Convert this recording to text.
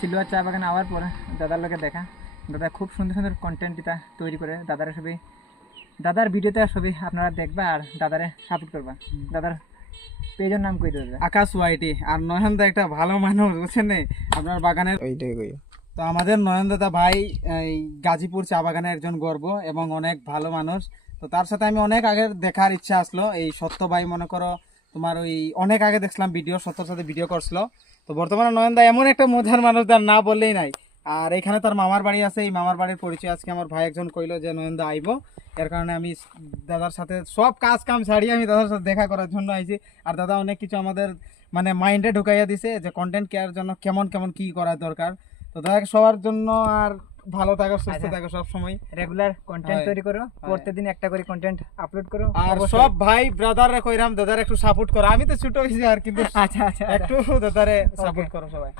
সিলুয়ার চা বাগান আওয়ার পর দাদার লোকে দেখা দাদা খুব সুন্দর সুন্দর কন্টেন্ট এটা তৈরি করে দাদারা সবই দাদার ভিডিওতে সবই আপনারা দেখবা আর দাদারে সাপোর্ট করবা। দাদার পেজের নাম কই দেবে? আকাশ ওয়াইটি। আর নয়নদা একটা ভালো মানুষ, বুঝছেন নে আপনার বাগানের। ওইটাই কই। তো আমাদের নয়নদাদা ভাই এই গাজীপুর চা বাগানের একজন গর্ব এবং অনেক ভালো মানুষ। তো তার সাথে আমি অনেক আগে দেখার ইচ্ছা আসলো। এই সত্য ভাই মনে করো তোমার ওই অনেক আগে দেখছিলাম ভিডিও, সত্যর সাথে ভিডিও করছিল। তো বর্তমানে নয়নদা এমন একটা মজার মানুষ, তার না বললেই নাই। আর এখানে তার মামার বাড়ি আছে, এই মামার বাড়ির পরিচয় আজকে আমার ভাই একজন কইলো যে নয়নদা আইবো। এর কারণে আমি দাদার সাথে সব কাজ কাম ছাড়িয়ে আমি দাদার সাথে দেখা করার জন্য আইছি। আর দাদা অনেক কিছু আমাদের মানে মাইন্ডে ঢুকাইয়া দিছে যে কন্টেন্ট কেয়ার জন্য কেমন কেমন কি করা দরকার। তো দাদা সবার জন্য আর ভালো থাকো, সুস্থ থাকো, সব সময় রেগুলার কন্টেন্ট তৈরি করো, প্রত্যেকদিন একটা করে কন্টেন্ট আপলোড করো। আর সব ভাই ব্রাদাররা কইরাম দাদার একটু সাপোর্ট করো। আমি তো ছোট হইছি আর কিন্তু আচ্ছা আচ্ছা একটু দাদারে সাপোর্ট করো সবাই।